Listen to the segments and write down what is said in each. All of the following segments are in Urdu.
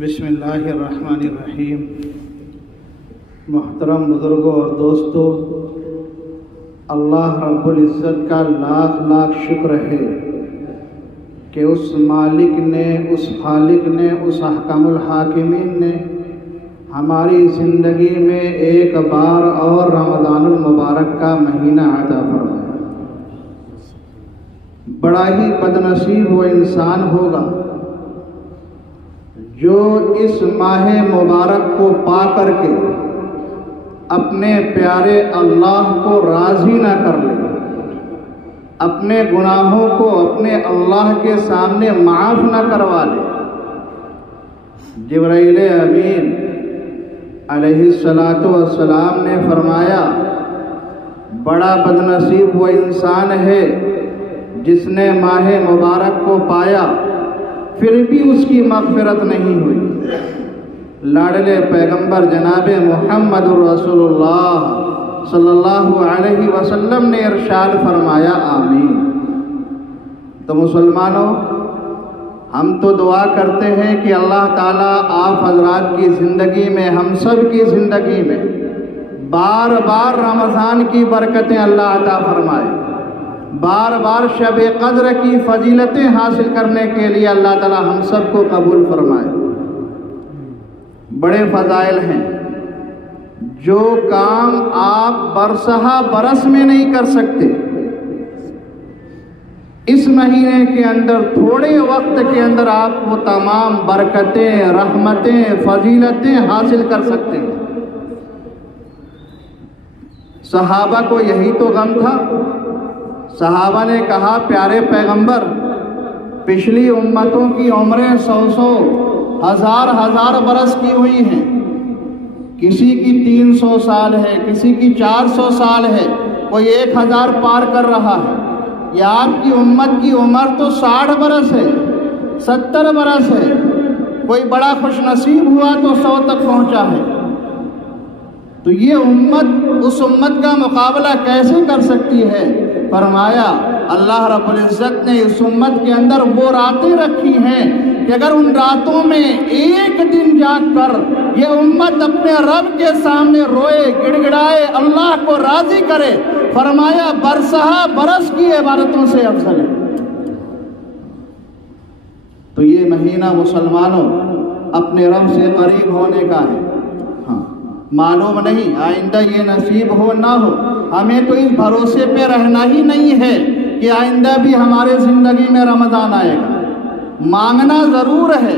بسم اللہ الرحمن الرحیم۔ محترم بزرگوں اور دوستوں، اللہ رب العزت کا لاکھ لاکھ شکر ہے کہ اس مالک نے، اس خالق نے، اس احکم الحاکمین نے ہماری زندگی میں ایک بار اور رمضان المبارک کا مہینہ عطا فرمایا۔ بڑا ہی بد نصیب وہ انسان ہوگا جو اس ماہ مبارک کو پا کر کے اپنے پیارے اللہ کو راضی نہ کر لے، اپنے گناہوں کو اپنے اللہ کے سامنے معاف نہ کروا لے۔ جبرائیل امین علیہ السلام نے فرمایا، بڑا بد نصیب وہ انسان ہے جس نے ماہ مبارک کو پایا پھر بھی اس کی مغفرت نہیں ہوئی۔ لاڈلے پیغمبر جناب محمد رسول اللہ صلی اللہ علیہ وسلم نے ارشاد فرمایا، آمین۔ تو مسلمانوں، ہم تو دعا کرتے ہیں کہ اللہ تعالیٰ آپ حضرات کی زندگی میں، ہم سب کی زندگی میں بار بار رمضان کی برکتیں اللہ عطا فرمائے، بار بار شب قدر کی فضیلتیں حاصل کرنے کے لیے اللہ تعالیٰ ہم سب کو قبول فرمائے۔ بڑے فضائل ہیں، جو کام آپ برسہ برس میں نہیں کر سکتے، اس مہینے کے اندر تھوڑے وقت کے اندر آپ وہ تمام برکتیں، رحمتیں، فضیلتیں حاصل کر سکتے ہیں۔ صحابہ کو یہی تو غم تھا۔ صحابہ نے کہا، پیارے پیغمبر، پچھلی امتوں کی عمریں 100 ہزار برس کی ہوئی ہیں، کسی کی 300 سال ہے، کسی کی 400 سال ہے، کوئی 1000 پار کر رہا ہے۔ یہ آپ کی امت کی عمر تو 60 برس ہے، 70 برس ہے، کوئی بڑا خوش نصیب ہوا تو 100 تک پہنچا ہے۔ تو یہ امت اس امت کا مقابلہ کیسے کر سکتی ہے؟ فرمایا، اللہ رب العزت نے اس امت کے اندر وہ راتیں رکھی ہیں کہ اگر ان راتوں میں ایک دن جاگ کر یہ امت اپنے رب کے سامنے روئے، گڑ گڑائے، اللہ کو راضی کرے، فرمایا برسہ برس کی عبادتوں سے افضل ہے۔ تو یہ مہینہ مسلمانوں اپنے رب سے قریب ہونے کا ہے۔ معلوم نہیں آئندہ یہ نصیب ہو نہ ہو، ہمیں تو اس بھروسے پہ رہنا ہی نہیں ہے کہ آئندہ بھی ہمارے زندگی میں رمضان آئے گا۔ مانگنا ضرور ہے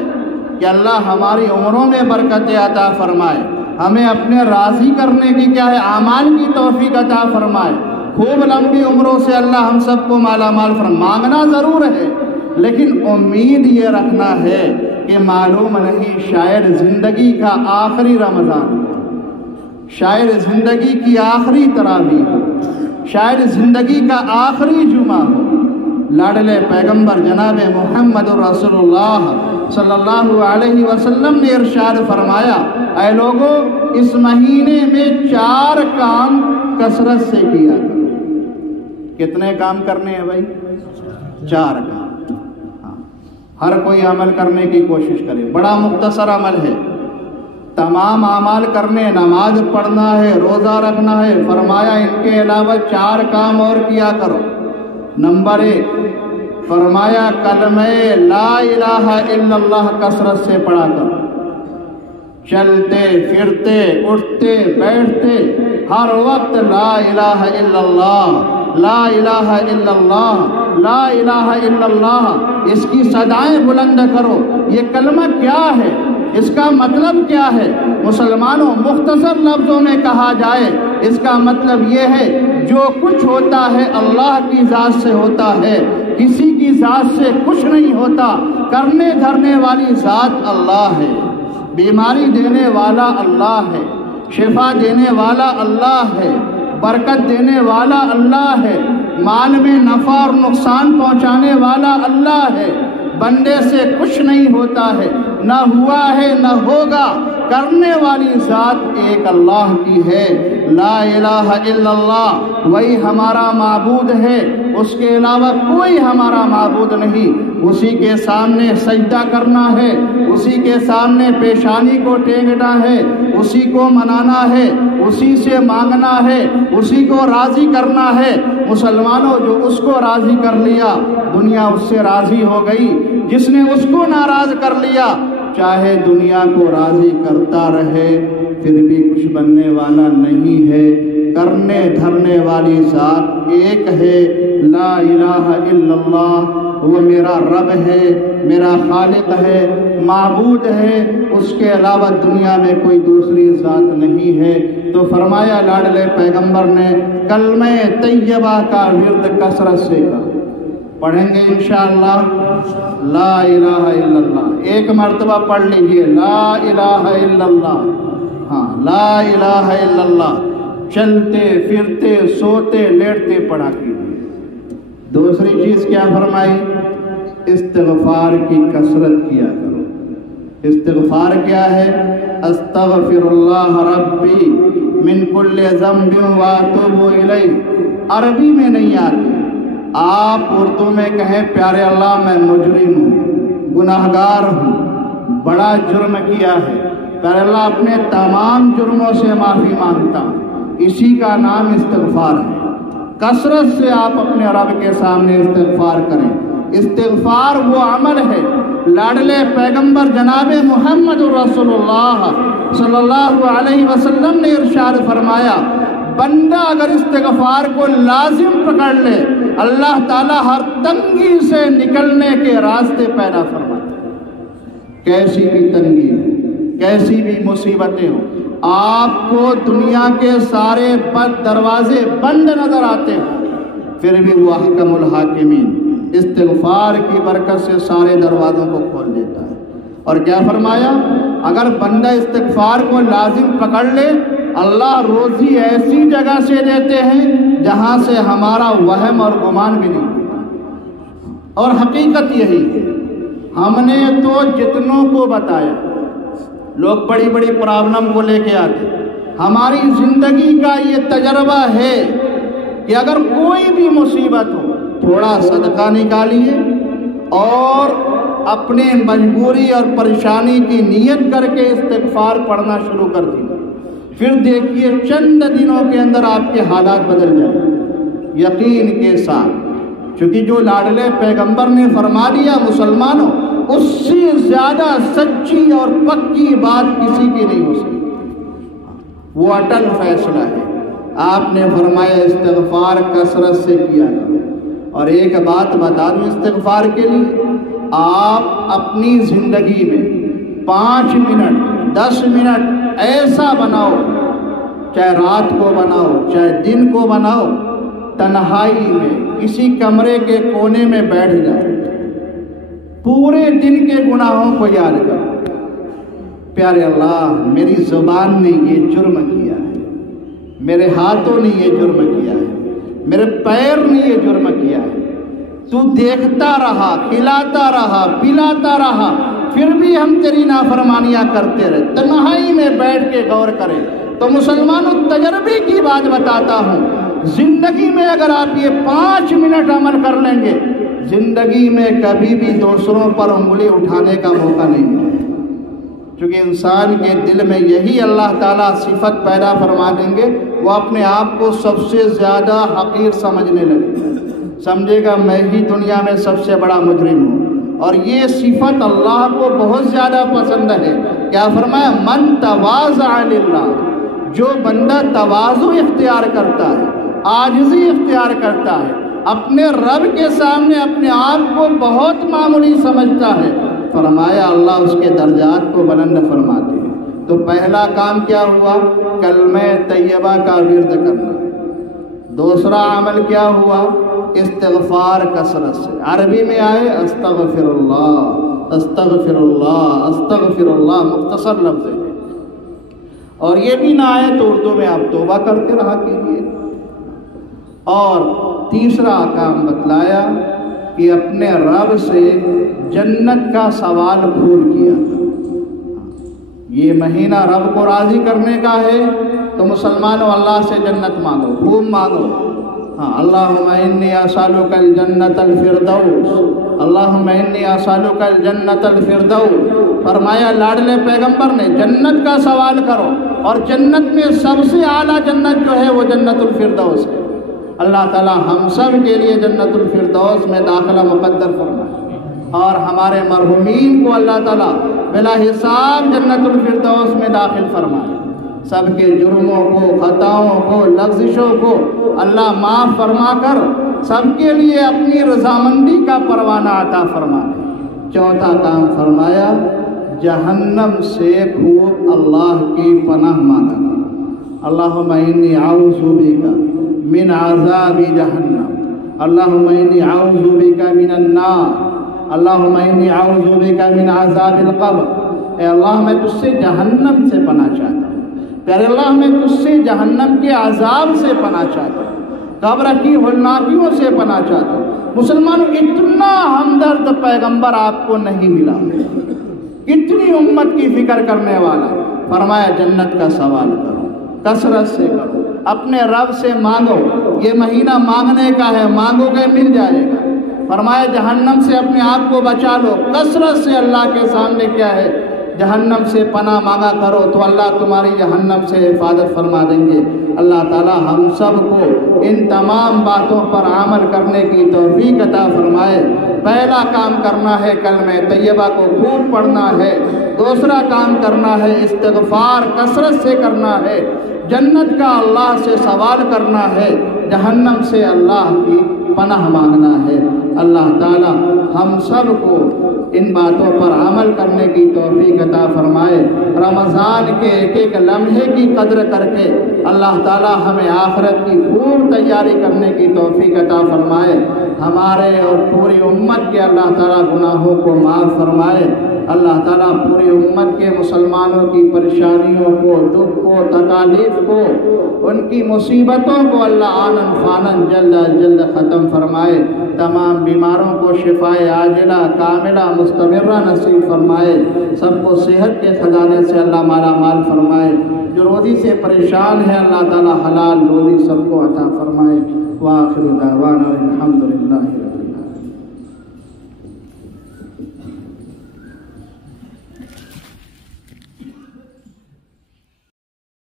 کہ اللہ ہماری عمروں میں برکت عطا فرمائے، ہمیں اپنے راضی کرنے کی کیا ہے، اعمال کی توفیق عطا فرمائے، خوب لمبی عمروں سے اللہ ہم سب کو مالا مال فرمائے۔ مانگنا ضرور ہے، لیکن امید یہ رکھنا ہے کہ معلوم نہیں شاید زندگی کا آخری رمضان، شاید زندگی کی آخری تراویح ہو، شاید زندگی کا آخری جمعہ ہو۔ لاڈلے پیغمبر جناب محمد رسول اللہ صلی اللہ علیہ وسلم نے ارشاد فرمایا، اے لوگو، اس مہینے میں 4 کام کثرت سے کیا کرو۔ کتنے کام کرنے ہیں بھائی؟ 4 کام۔ ہر کوئی عمل کرنے کی کوشش کرے، بڑا مختصر عمل ہے، تمام اعمال کرنے، نماز پڑھنا ہے، روزہ رکھنا ہے، فرمایا ان کے علاوہ 4 کام اور کیا کرو۔ نمبر 1، فرمایا کلمہ لا الہ الا اللہ کثرت سے پڑھا کرو۔ چلتے پھرتے، اٹھتے بیٹھتے، ہر وقت لا الہ الا اللہ، لا الہ الا اللہ، لا الہ الا اللہ، اس کی صدائیں بلند کرو۔ یہ کلمہ کیا ہے؟ اس کا مطلب کیا ہے؟ مسلمانوں، مختصر لفظوں میں کہا جائے، اس کا مطلب یہ ہے، جو کچھ ہوتا ہے اللہ کی ذات سے ہوتا ہے، کسی کی ذات سے کچھ نہیں ہوتا۔ کرنے دھرنے والی ذات اللہ ہے، بیماری دینے والا اللہ ہے، شفا دینے والا اللہ ہے، برکت دینے والا اللہ ہے، مال میں نفع اور نقصان پہنچانے والا اللہ ہے۔ بندے سے کچھ نہیں ہوتا ہے، نہ ہوا ہے نہ ہوگا، کرنے والی ذات ایک اللہ کی ہے، لا الہ الا اللہ، وہی ہمارا معبود ہے، اس کے علاوہ کوئی ہمارا معبود نہیں۔ اسی کے سامنے سجدہ کرنا ہے، اسی کے سامنے پیشانی کو ٹیکنا ہے، اسی کو منانا ہے، اسی سے مانگنا ہے، اسی کو راضی کرنا ہے۔ مسلمانوں، جو اس کو راضی کر لیا دنیا اس سے راضی ہو گئی، جس نے اس کو ناراض کر لیا چاہے دنیا کو راضی کرتا رہے پھر بھی کچھ بننے والا نہیں ہے۔ کرنے دھرنے والی ذات ایک ہے، لا الہ الا اللہ، وہ میرا رب ہے، میرا خالق ہے، معبود ہے، اس کے علاوہ دنیا میں کوئی دوسری ذات نہیں ہے۔ تو فرمایا لاڈلے پیغمبر نے کلمہ طیبہ کا ورد کثرت سے کر، پڑھیں گے انشاءاللہ لا الہ الا اللہ، ایک مرتبہ پڑھ لیجئے لا الہ الا اللہ، ہاں لا الہ الا اللہ، چلتے پھرتے سوتے لیٹتے پڑھا کیجیے۔ دوسری چیز کیا فرمائی؟ استغفار کی کثرت کیا کرو۔ استغفار کیا ہے؟ استغفر اللہ ربی من کل ذنب واتوب الیہ، عربی میں نہیں آتی، آپ اردو میں کہیں پیارے اللہ میں مجرم ہوں، گناہگار ہوں، بڑا جرم کیا ہے، پیارے اللہ اپنے تمام جرموں سے معافی مانگتا ہوں، اسی کا نام استغفار ہے۔ کثرت سے آپ اپنے رب کے سامنے استغفار کریں۔ استغفار وہ عمل ہے، لاڈلے پیغمبر جناب محمد رسول اللہ صلی اللہ علیہ وسلم نے ارشاد فرمایا، بندہ اگر استغفار کو لازم پکڑ لے اللہ تعالیٰ ہر تنگی سے نکلنے کے راستے پیدا فرماتا ہے۔ کیسی بھی تنگی ہو، کیسی بھی مصیبتیں ہوں، آپ کو دنیا کے سارے بد دروازے بند نظر آتے ہیں، پھر بھی وہ احکم الحاکمین استغفار کی برکت سے سارے دروازوں کو کھول دیتا ہے۔ اور کیا فرمایا؟ اگر بندہ استغفار کو لازم پکڑ لے اللہ روزی ایسی جگہ سے دیتے ہیں جہاں سے ہمارا وہم اور گمان بھی نہیں ہوتا۔ اور حقیقت یہی ہے، ہم نے تو جتنوں کو بتایا، لوگ بڑی بڑی پرابلم کو لے کے آتے، ہماری زندگی کا یہ تجربہ ہے کہ اگر کوئی بھی مصیبت ہو تھوڑا صدقہ نکالیے اور اپنے مجبوری اور پریشانی کی نیت کر کے استغفار پڑھنا شروع کر دیجیے، پھر دیکھیے چند دنوں کے اندر آپ کے حالات بدل جائیں یقین کے ساتھ، چونکہ جو لاڈلے پیغمبر نے فرما دیا مسلمانوں، اس سے زیادہ سچی اور پکی بات کسی کی نہیں ہو سکتی، وہ اٹل فیصلہ ہے۔ آپ نے فرمایا استغفار کثرت سے کیا کرو۔ اور ایک بات بتا دوں استغفار کے لیے، آپ اپنی زندگی میں 5 منٹ 10 منٹ ایسا بناؤ، چاہے رات کو بناؤ چاہے دن کو بناؤ، تنہائی میں کسی کمرے کے کونے میں بیٹھ جائے، پورے دن کے گناہوں کو یاد کرو، پیارے اللہ میری زبان نے یہ جرم کیا ہے، میرے ہاتھوں نے یہ جرم کیا ہے، میرے پیر نے یہ جرم کیا ہے، تو دیکھتا رہا، کھلاتا رہا، پلاتا رہا، پھر بھی ہم تیری نافرمانیاں کرتے رہے۔ تنہائی میں بیٹھ کے غور کریں تو مسلمانوں تجربے کی بات بتاتا ہوں، زندگی میں اگر آپ یہ 5 منٹ عمل کر لیں گے، زندگی میں کبھی بھی دوسروں پر انگلی اٹھانے کا موقع نہیں ملے، کیونکہ انسان کے دل میں یہی اللہ تعالیٰ صفت پیدا فرما دیں گے، وہ اپنے آپ کو سب سے زیادہ حقیر سمجھنے لگے، سمجھے گا میں ہی دنیا میں سب سے بڑا مجرم ہوں۔ اور یہ صفت اللہ کو بہت زیادہ پسند ہے۔ کیا فرمایا؟ من تواضع للہ، جو بندہ تواضع اختیار کرتا ہے، عاجزی اختیار کرتا ہے، اپنے رب کے سامنے اپنے آپ کو بہت معمولی سمجھتا ہے، فرمایا اللہ اس کے درجات کو بلند فرماتے ہیں۔ تو پہلا کام کیا ہوا؟ کلمہ طیبہ کا ورد کرنا۔ دوسرا عمل کیا ہوا؟ استغفار کثرت سے۔ عربی میں آئے استغفر اللہ استغفر اللہ استغفر اللہ، مختصر لفظ ہے، اور یہ بھی نہ آئے تو اردو میں آپ توبہ کرتے رہا کیجیے۔ اور تیسرا کام بتلایا کہ اپنے رب سے جنت کا سوال بھول کیا تھا۔ یہ مہینہ رب کو راضی کرنے کا ہے تو مسلمانوں اللہ سے جنت مانگو، خوب مانگو۔ ہاں، اللہم انی اسألک الجنت الفردوس، اللہم انی اسألک الجنت الفردوس۔ فرمایا لاڈلے پیغمبر نے جنت کا سوال کرو، اور جنت میں سب سے اعلیٰ جنت جو ہے وہ جنت الفردوس ہے۔ اللہ تعالی ہم سب کے لیے جنت الفردوس میں داخلہ مقدر فرمائے، اور ہمارے مرحومین کو اللہ تعالیٰ بلا حساب جنت الفردوس میں داخل فرمائے۔ سب کے جرموں کو، خطاؤں کو، لغزشوں کو اللہ معاف فرما کر سب کے لیے اپنی رضامندی کا پروانہ عطا فرمائے۔ چوتھا کام فرمایا جہنم سے خوب اللہ کی پناہ مانگا کرو۔ اللہم انی اعوذ بک من عذاب جہنم، اللہم انی اعوذ بک من النار، اللہم انی اعوذ بک من عذاب القبر۔ اے اللہ میں تجھ سے جہنم سے پناہ چاہتا ہوں، پیارے اللہ میں تجھ سے جہنم کے عذاب سے پناہ چاہتا ہوں، قبر کی ہولناکیوں سے پناہ چاہتا ہوں۔ مسلمانوں اتنا ہمدرد پیغمبر آپ کو نہیں ملا، اتنی امت کی فکر کرنے والا۔ فرمایا جنت کا سوال کرو، کثرت سے کرو، اپنے رب سے مانگو، یہ مہینہ مانگنے کا ہے، مانگو گے مل جائے گا۔ فرمایا جہنم سے اپنے آپ کو بچا لو، کثرت سے اللہ کے سامنے کیا ہے جہنم سے پناہ مانگا کرو تو اللہ تمہاری جہنم سے حفاظت فرما دیں گے۔ اللہ تعالی ہم سب کو ان تمام باتوں پر عمل کرنے کی توفیق عطا فرمائے۔ پہلا کام کرنا ہے کلمہ طیبہ کو خوب پڑھنا ہے، دوسرا کام کرنا ہے استغفار کثرت سے کرنا ہے، جنت کا اللہ سے سوال کرنا ہے، جہنم سے اللہ کی پناہ مانگنا ہے۔ اللہ تعالی ہم سب کو ان باتوں پر عمل کرنے کی توفیق عطا فرمائے۔ رمضان کے ایک ایک لمحے کی قدر کر کے اللہ تعالی ہمیں آخرت کی خوب تیاری کرنے کی توفیق عطا فرمائے۔ ہمارے اور پوری امت کے اللہ تعالی گناہوں کو معاف فرمائے۔ اللہ تعالیٰ پوری امت کے مسلمانوں کی پریشانیوں کو، دکھ کو، تکالیف کو، ان کی مصیبتوں کو اللہ آنن فانن جلد جلد ختم فرمائے۔ تمام بیماروں کو شفائے عاجلہ کاملہ مستمرہ نصیب فرمائے۔ سب کو صحت کے خزانے سے اللہ مالا مال فرمائے۔ جو روزی سے پریشان ہے اللہ تعالیٰ حلال روزی سب کو عطا فرمائے۔ وآخر دعوانا الحمدللہ۔